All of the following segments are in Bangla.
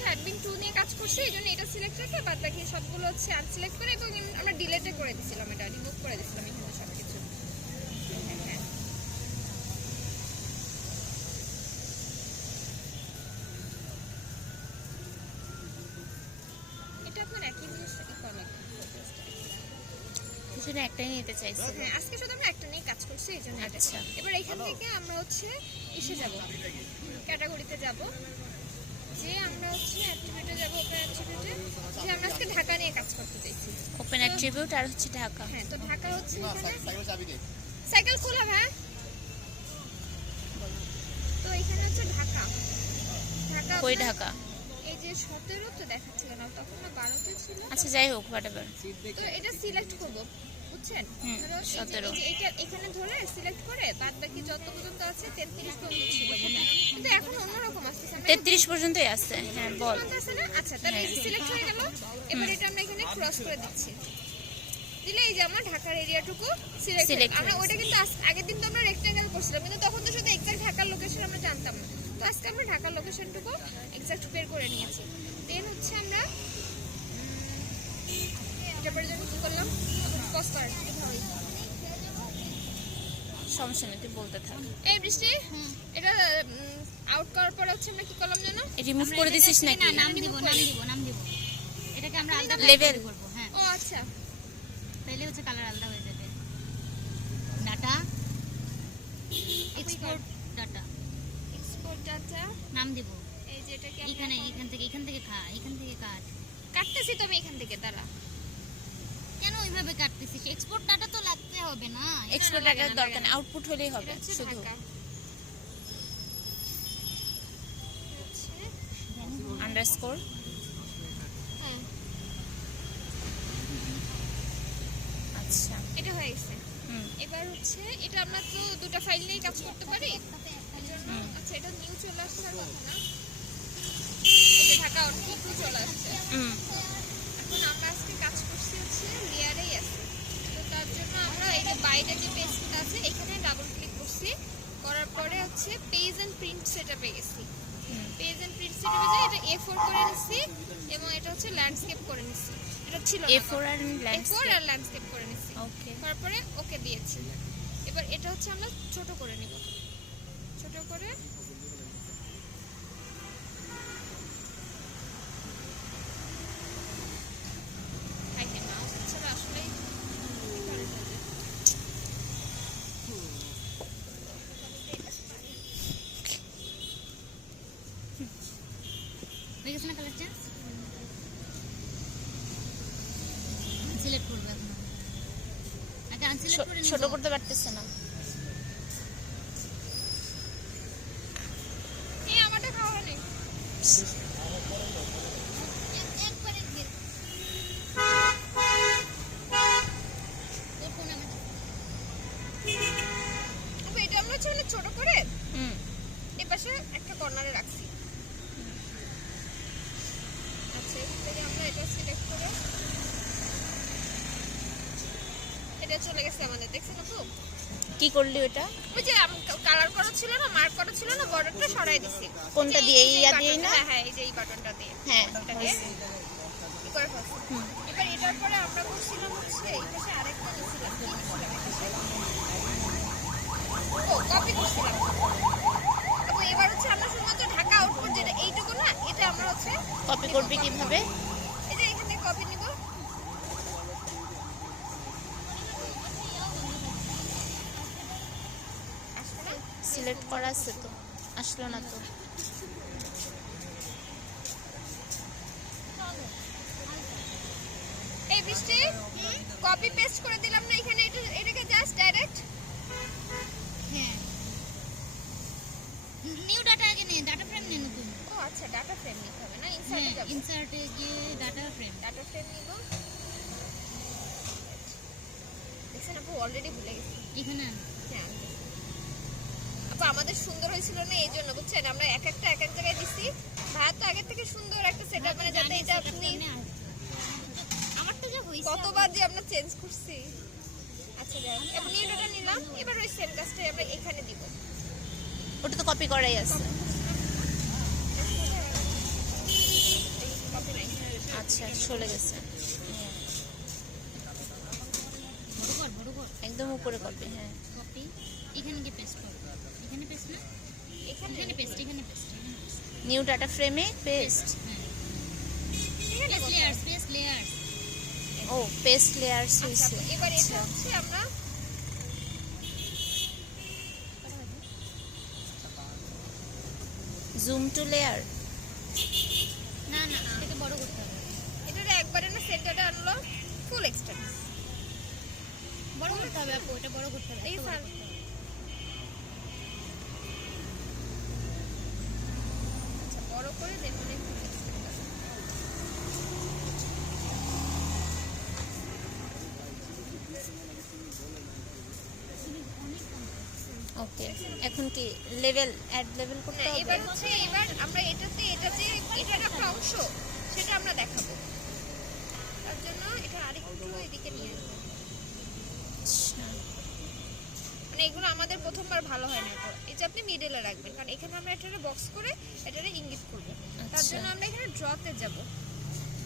হচ্ছে অ্যাডমিন 2 নিয়ে কাজ করছি, এইজন্য এটা সিলেক্ট রেখে বাদ বাকি সবগুলো হচ্ছে আনসিলেক্ট করে এবং আমরা ডিলিটে করে দিয়েছিলাম, এটা রিমুভ করে দিয়েছিলাম এখানে সবকিছু। এটা আপনার একই জিনিস করা কিছু না একটাই নিতে চাইছি। হ্যাঁ, আজকে শুধু আমরা একটা নিয়ে কাজ করছি এইজন্য। আচ্ছা, এবার এখান থেকে আমরা হচ্ছে এসে যাব, ক্যাটাগরিতে যাব, যে আমরা হচ্ছে অ্যাট্রিবিউটে যাব, ওপেন অ্যাট্রিবিউটে, যে আমরা আজকে ঢাকা নিয়ে কাজ করতে চাইছি। ওপেন অ্যাট্রিবিউট আর হচ্ছে ঢাকা। হ্যাঁ, তো ঢাকা হচ্ছে এখানে সাইকেল খোলা। হ্যাঁ, তো এখানে হচ্ছে ঢাকা। ঢাকা কই ঢাকা? এই যে 17 তো দেখাচ্ছিল না, তখন না 12তে ছিল। আচ্ছা যাই হোক, হোয়াটএভার। তো এটা সিলেক্ট করব, বুঝছেন? ধরো 17 এই যে এটা এখানে ধরে সিলেক্ট করে বাদ বাকি যত পর্যন্ত আছে 33 পর্যন্ত ছিল, কিন্তু এখন অন্যরকম আসছে। 33 পর্যন্তই আছে। হ্যাঁ বল। আচ্ছা, তাহলে সিলেক্ট হয়ে গেল। এবার এটা আমরা এখানে ক্রস করে দিচ্ছি, দিলে এই যে আমার ঢাকার এরিয়াটুকু সিলেক্ট। আমরা ওইটা কিন্তু আগের দিন তো আমরা রেক্ট্যাঙ্গেল করছিলাম, কিন্তু তখন তো শুধু এক্সাক্ট ঢাকার লোকেশন আমরা জানতাম না। তো আজকে আমরা ঢাকার লোকেশনটুকু এক্সাক্ট বের করে নিয়েছি। দেন হচ্ছে আমরা এটা পরে জন্য কি করলাম, পজ কর। সমস্যা নেই, তুই বলতে থাক। এই বৃষ্টি, এটা আউট করার পরে হচ্ছে আমরা কি করলাম জানো, রিমুভ করে দিছিস নাকি? না, নাম দিব। এটাকে আমরা আলাদা লেভেল করব। হ্যাঁ, ও আচ্ছা, তাহলে হচ্ছে কালার আলাদা হয়ে যাবে। Data export data, export data নাম দিব। এই যে এটাকে এখান থেকে কাট। কাটতেছি তো আমি এখান থেকে, দাঁড়া। কেন ওইভাবে কাটতেছিস? এক্সপোর্ট ডাটা তো লাগতে হবে না। এক্সপোর্ট ডাটার দরকার নেই, আউটপুট হলেই হবে শুধু। আন্ডারস্কোর। হ্যাঁ, আচ্ছা, এটা হয়ে গেছে। হুম, এবার হচ্ছে এটা আমরা তো দুটো ফাইল নিয়ে কাজ করতে পারি, এজন্য আচ্ছা এটা নিউ চলে আসার কথা না, এটা ঢাকা অনেক চলে আসছে। হুম, এখন আমরা আজকে কাজ করছি হচ্ছে লেয়ারেই আছে, তো তার জন্য আমরা এই যে বাইরে যে পেজটা আছে এখানে ডাবল ক্লিক করছি, করার পরে হচ্ছে পেজ এন্ড প্রিন্ট সেটআপে গেছি। পেজ এন্ড প্রিন্ট সেটআপে যাই এটা A4 করে নিছি এবং এটা হচ্ছে ল্যান্ডস্কেপ করে নিছি। এটা ছিল A4 আর ল্যান্ডস্কেপ করে নিছি। ওকে, তারপরে ওকে দিয়েছি। এবার এটা হচ্ছে আমরা ছোট করে নিব, ছোট করে মাউস ছাড়া আসলে হয়ে গেছে না কালার চেঞ্জ? সিলেক্ট করব এখন। আগে আনসিলেক্ট করে নিব। ছোট করতে পারতেছ না। আমারটা খাওয়া নেই। একবারে গেট। তোর ফোন আমার এটা আমরা হচ্ছে ছোট করে হুম, এই পাশে একটা কর্নারে রাখছি। আচ্ছা, এখান থেকে আমরা এটা সিলেক্ট করে এটা চলে গেছে আমাদের, দেখছেন তো? কি করলি ওটা? ওই যে কালার করা ছিল না, মার্ক করা ছিল না, বর্ডারটা সরাই দিছি। কোনটা দিয়ে? এই ইয়া দিয়ে না? হ্যাঁ হ্যাঁ, এই যে এই বাটনটা দিয়ে। হ্যাঁ, এটা দিয়ে কি করে ফেলছি। এবার এটার পরে আমরা করছিলাম হচ্ছে এই পাশে আরেকটা নিছিলাম, কি নিছিলাম এই পাশে? ও কপি করছিলাম। তো এবার হচ্ছে আমরা শুধুমাত্র ঢাকা আউটপুট যেটা এইটুকু না, এটা আমরা হচ্ছে কপি করবি কিভাবে? এই যে এখান থেকে কপি নিব। আসলে না সিলেক্ট করা আছে তো, আসলো না তো। এই বৃষ্টি কপি পেস্ট করে দিলাম না এখানে, এটাকে জাস্ট ডাইরেক্ট। হ্যাঁ, নিউ ডাটা আগে নে, ডাটা ফ্রেম নে নতুন। ও আচ্ছা, ডাটা ফ্রেম নিতে হবে না, হ্যাঁ, ইনসার্টে যাব। ইনসার্টে গিয়ে ডাটা ফ্রেম নিব। দেখছেন আপু, অলরেডি ভুলে গেছি। এখানে আন। হ্যাঁ, আপু আমাদের সুন্দর হয়েছিল না, এই জন্য বুঝছেন আমরা এক এক জায়গায় দিছি। ভাত তো আগের থেকে সুন্দর একটা সেটআপ, মানে যাতে এটা আপনি আমারটা যা হইছে কতবার যে আমরা চেঞ্জ করছি। আচ্ছা যাক, এখন নিউ ডাটা নিলাম, এবার ওই সেম কাজটাই আমরা এখানে দিব। ওটা তো কপি করাই আছে। আচ্ছা চলে গেছে। বড় কর একদম উপরে করবে, হ্যাঁ। কপি এখানে গিয়ে পেস্ট কর, এখানে পেস্ট না, এখানে পেস্ট, এখানে পেস্ট, নিউ ডাটা ফ্রেমে পেস্ট। হ্যাঁ এখানে পেস্ট লেয়ার্স ও পেস্ট লেয়ার্স আচ্ছা হয়েছে। আপু, এবার এটা হচ্ছে আমরা জুম টু লেয়ার। না না এটাকে বড় করতে হবে, এটার একবারে না সেন্টারে আনলো ফুল এক্সটেন্ড। বড় করতে হবে আপু, এটা বড় করতে হবে, এই একটু বড় স্যার করতে হবে। আচ্ছা বড় করে দেখুন একটু extend আছে। ওকে, এখন কি লেভেল অ্যাড লেভেল করতে না, হবে? এবার হচ্ছে এবার আমরা এটাতে এটা যে এটার একটা অংশ সেটা আমরা দেখাবো। তার জন্য এটা আরেকটু এদিকে নিয়ে আসবো। আচ্ছা, মানে এগুলো আমাদের প্রথমবার ভালো হয় না, তো এই যে আপনি মিডলে রাখবেন, কারণ এখানে আমরা এটারে বক্স করে এটারে ইঙ্গিত করব। তার আচ্ছা। জন্য আমরা এখানে ড্রতে যাব,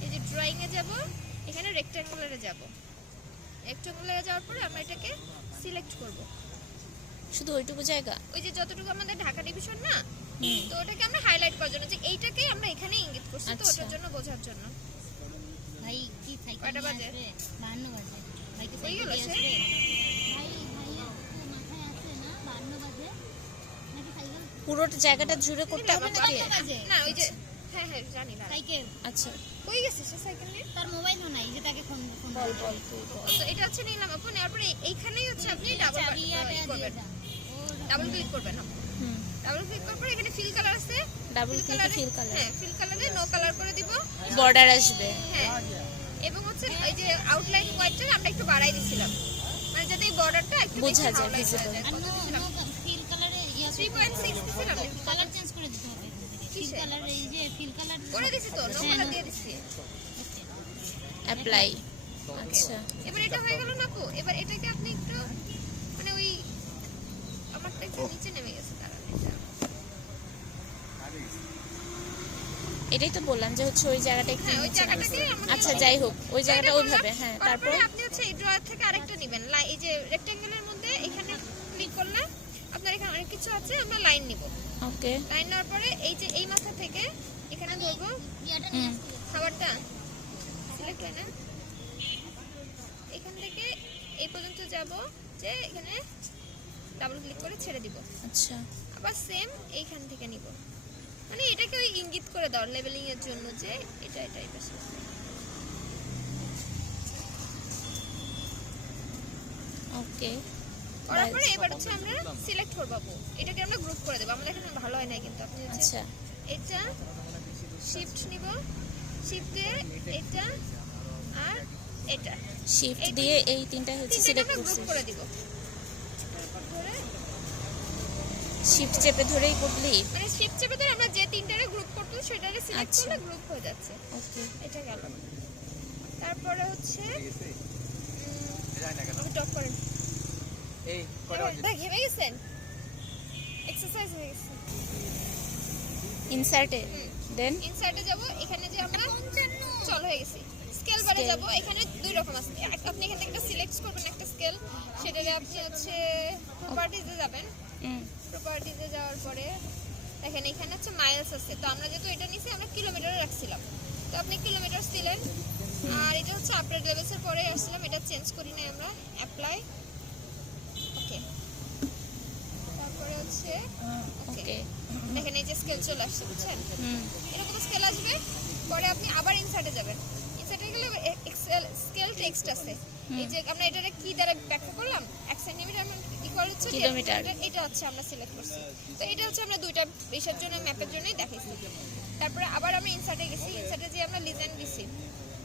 এই যে ড্রয়িং এ যাব, এখানে রেক্ট্যাঙ্গুলারে যাব। রেক্ট্যাঙ্গুলারে যাওয়ার পরে আমরা এটাকে সিলেক্ট করব। শুধু ওইটুকু জায়গা? ওই যে যতটুকু আমাদের ঢাকা ডিভিশন না, হুম, তো ওটাকে আমরা হাইলাইট করার জন্য যে এইটাকেই আমরা এখানে ইঙ্গিত করছি, তো আচ্ছা। ওটার জন্য বোঝার জন্য। ভাই কি সাইকেল কয়টা নিয়ে বাজে? আসবে? 52 বাজে। ভাই কি হয়ে সাইকেল গেল নিয়ে সে? আসবে? ভাই মাথায় আছে না 52 বাজে নাকি সাইকেল? পুরোটা জায়গাটা জুড়ে করতে হবে নাকি? কত বাজে? না ওই যে হ্যাঁ হ্যাঁ জানি না, সাইকেল আচ্ছা, কই গেছে সে সাইকেল নিয়ে? তার মোবাইলও নাই যে তাকে ফোন বল বল তুই বল। তো এটা হচ্ছে নিলাম আপু, নেওয়ার পরে এইখানেই হচ্ছে আপনি ডাবল করবেন, ডাবল ক্লিক করবেন আপু। হুম, ডাবল ক্লিক করার পরে এখানে ফিল কালার আছে, ডাবল ক্লিকে ফিল কালার, হ্যাঁ ফিল কালারে নো কালার করে দিব। বর্ডার আসবে। হ্যাঁ এবং হচ্ছে ওই যে আউটলাইন হোয়াইটটা আমরা একটু বাড়াই দিছিলাম, মানে যাতে এই বর্ডারটা একটু বোঝা বেশি যায়, highlight হয়ে visible। যায়। আর কত নো দিছিলাম? ফিল কালারে 3.6 দিছিলাম। কালার চেঞ্জ করে দিতে হবে এখান থেকে। ফিল কিসে? কালার এই যে ফিল কালার করে দিছি তো, নো কালার দিয়ে দিছি। অ্যাপ্লাই। আচ্ছা, এবার এটা হয়ে গেল না আপু, এবার এটাকে আপনি একটু মানে ওই আমারটা একটু নিচে নেমে গেছে, দাঁড়ান এটা এটাই তো বললাম যে হচ্ছে ওই জায়গাটা একটু হ্যাঁ ওই নিচে নামছে। জায়গাটাকে আমরা আচ্ছা যাই হোক, ওই তো জায়গাটা এটা ওইভাবে, করলাম। হ্যাঁ। তারপরে তারপর আপনি হচ্ছে এই ড্রয়ার থেকে আরেকটা নেবেন, এই যে রেক্ট্যাঙ্গেলের মধ্যে এখানে ক্লিক করলে আপনার এখানে অনেক কিছু আছে, আমরা লাইন নিব। ওকে, লাইন নেওয়ার পরে এই যে এই মাথা থেকে এখানে ধরবো ইয়াটা নিয়ে আসতে খাবারটা সিলেক্ট হয় না, এখান থেকে এই পর্যন্ত যাব, যে এখানে ডাবল ক্লিক করে ছেড়ে দিব। আচ্ছা, আবার সেম এইখান থেকে নিব, মানে এটাকে ওই ইঙ্গিত করে দাও লেবেলিং এর জন্য যে এটা এটাই বেশি। ওকে, করার পরে এবার হচ্ছে আমরা সিলেক্ট করব আপু, এটাকে আমরা গ্রুপ করে দেব। আমাদের এখানে ভালো হয় না কিন্তু আপনি হচ্ছে আচ্ছা, এটা শিফট নিব, শিফট দিয়ে এটা আর এটা শিফট দিয়ে এই তিনটা হচ্ছে তিনটাকে সিলেক্ট আমরা করছি। গ্রুপ করে দিব। ধরে শিফট চেপে ধরেই করলি? মানে শিফট চেপে ধরে আমরা যে তিনটারে গ্রুপ করতে সেটারে সিলেক্ট আচ্ছা। করলে গ্রুপ হয়ে যাচ্ছে। ওকে, এটা গেল। তারপরে হচ্ছে আপনি টপ করেন। এই কটা বাজে? ভাই ঘেমে গেছেন, এক্সারসাইজ হয়ে গেছে। ইনসার্টে দেন ইনসার্টে যাব, এখানে যে আমরা চল হয়ে গেছি। স্কেল বারে Scale। যাব, এখানে দুই রকম আছে। আপনি এখান থেকে একটা সিলেক্ট করবেন একটা স্কেল, সেটারে আপনি হচ্ছে প্রপার্টিজে যাবেন। প্রপার্টিজে যাওয়ার পরে দেখেন এখানে হচ্ছে মাইলস আছে, তো আমরা যেহেতু এটা নিছি আমরা কিলোমিটারে রাখছিলাম, তো আপনি কিলোমিটার দিলেন। আর এটা হচ্ছে আপডেট লেভেলসের পরে আসছিলাম, এটা চেঞ্জ করি নাই আমরা। অ্যাপ্লাই, ওকে। তারপরে হচ্ছে ওকে, ওকে, দেখেন এই যে স্কেল চলে আসছে, বুঝছেন? এরকম স্কেল আসবে, পরে আপনি আবার ইনসার্টে যাবেন। ইনসার্টে গেলে এক্সেল স্কেল টেক্সট আছে, এই যে আমরা এটারে কি দ্বারা ব্যাখ্যা করলাম, 1 সেন্টিমিটার ইকুয়াল হচ্ছে কিলোমিটার। এটা হচ্ছে আমরা সিলেক্ট করছি। তো এটা হচ্ছে আমরা দুইটা বিষয়ের জন্য ম্যাপের জন্যই দেখাইছি। তারপরে আবার আমরা ইনসার্টে গেছি, ইনসার্টে যে আমরা লিজেন্ড দিছি,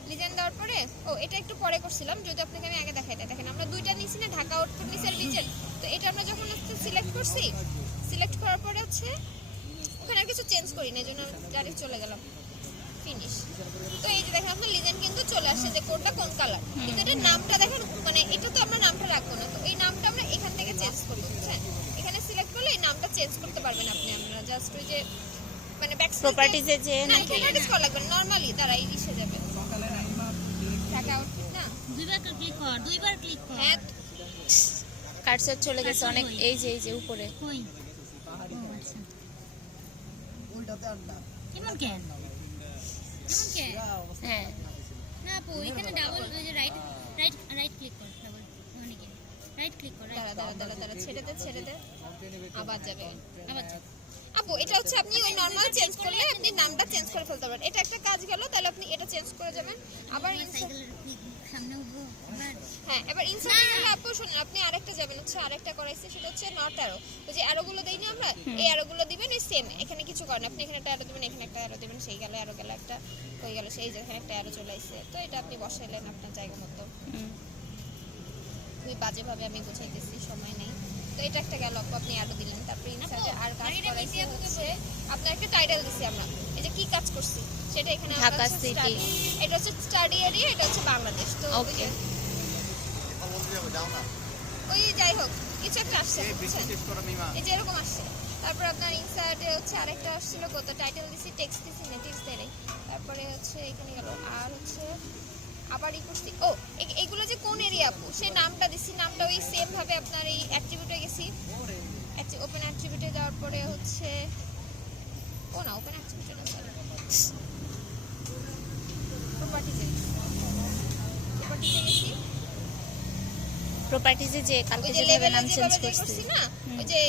লিজেন্ড দেওয়ার পরে এটা একটু পরে করছিলাম, যদি আপনাকে আমি আগে দেখাই দিই। দেখেন আমরা দুইটা নিছি না, ঢাকা আউটপুট নিছি আর লিজেন্ড। তো এটা আমরা যখন হচ্ছে সিলেক্ট করছি, সিলেক্ট করার পরে হচ্ছে ওখানে আর কিছু চেঞ্জ করি না, এই জন্য ডাইরেক্ট চলে গেলাম ফিনিশ। তো এই যে দেখেন আপনার লিজেন্ড কিন্তু চলে আসছে যে কোডটা কোন কালার, কিন্তু এটার নামটা দেখেন, মানে এটা তো আমরা নামটা রাখবো না, তো এই নামটা আমরা এখান থেকে চেঞ্জ করবো, বুঝছেন? এখানে সিলেক্ট করলে এই নামটা চেঞ্জ করতে পারবেন আপনি। আমরা জাস্ট ওই যে মানে ব্যাক প্রপার্টিজে যে না নাকি প্রপার্টিজ করা লাগবে নরমালি, তারা এই এসে যাবে। ঢাকা আউটফিট না দুইবার ক্লিক কর হ্যাঁ কার্সর চলে গেছে অনেক, এই যে উপরে। কই ও আচ্ছা কেমন কেন হ্যাঁ না আপু এখানে ডাবল ওই যে রাইট ক্লিক কর ডাবল অনেকে রাইট ক্লিক কর দাঁড়া ছেড়ে দে আবার যাবে আবার আপু এটা হচ্ছে আপনি ওই নরমাল চেঞ্জ করলে আপনি নামটা চেঞ্জ করে ফেলতে পারেন। এটা একটা কাজ গেল, তাহলে আপনি এটা চেঞ্জ করে যাবেন আবার সাইকেলের সামনে উঠবো আবার হ্যাঁ এবার ইনসার্টে গেলে আপু শুনুন, আপনি আরেকটা যাবেন হচ্ছে আরেকটা করাইছে, সেটা হচ্ছে নট অ্যারো। ওই যে অ্যারোগুলো দেই না আমরা, এই অ্যারোগুলো দিবেন এই সেম, এখানে কিছু করেন আপনি, এখানে একটা অ্যারো দিবেন, এখানে একটা অ্যারো দিবেন, সেই গেল অ্যারো গেল একটা, হয়ে গেল সেই যে এখানে একটা অ্যারো চলে আসছে। তো এটা আপনি বসাইলেন আপনার জায়গা মতো। খুবই বাজেভাবে আমি গুছাইতেছি, সময় নেই। তো এটা একটা গেল আপু, আপনি অ্যারো দিলেন। তারপরে ইনসার্টে আর কাজ করাইছে হচ্ছে আপনার একটা টাইটেল দিছি আমরা, এই যে কি কাজ করছি সেটা এখানে আমরা ঢাকা হচ্ছে সিটি। এটা হচ্ছে স্টাডি এরিয়া, এটা হচ্ছে বাংলাদেশ। তো ওই যে ওই যাই হোক কিছু একটা আসছে বুঝছেন, এই যে এরকম আসছে। তারপর আপনার ইনসার্টে হচ্ছে আরেকটা আসছিল, কত টাইটেল দিছি, টেক্সট দিছি, নেটিভস দেয় নাই। তারপরে হচ্ছে এখানে গেল আর হচ্ছে আবার ই করছি, ও এইগুলো যে কোন এরিয়া আপু সেই নামটা দিছি, নামটা ওই সেম ভাবে আপনার এই অ্যাট্রিবিউটে গেছি, ওপেন অ্যাট্রিবিউটে যাওয়ার পরে হচ্ছে ও না ওপেন অ্যাট্রিবিউটে না সরি প্রপার্টিজে গেছি। প্রপার্টিজে যে কালকে ওই যে যেভাবে নাম লেভেলে চেঞ্জ যেভাবে করছি করছি না, ওই যে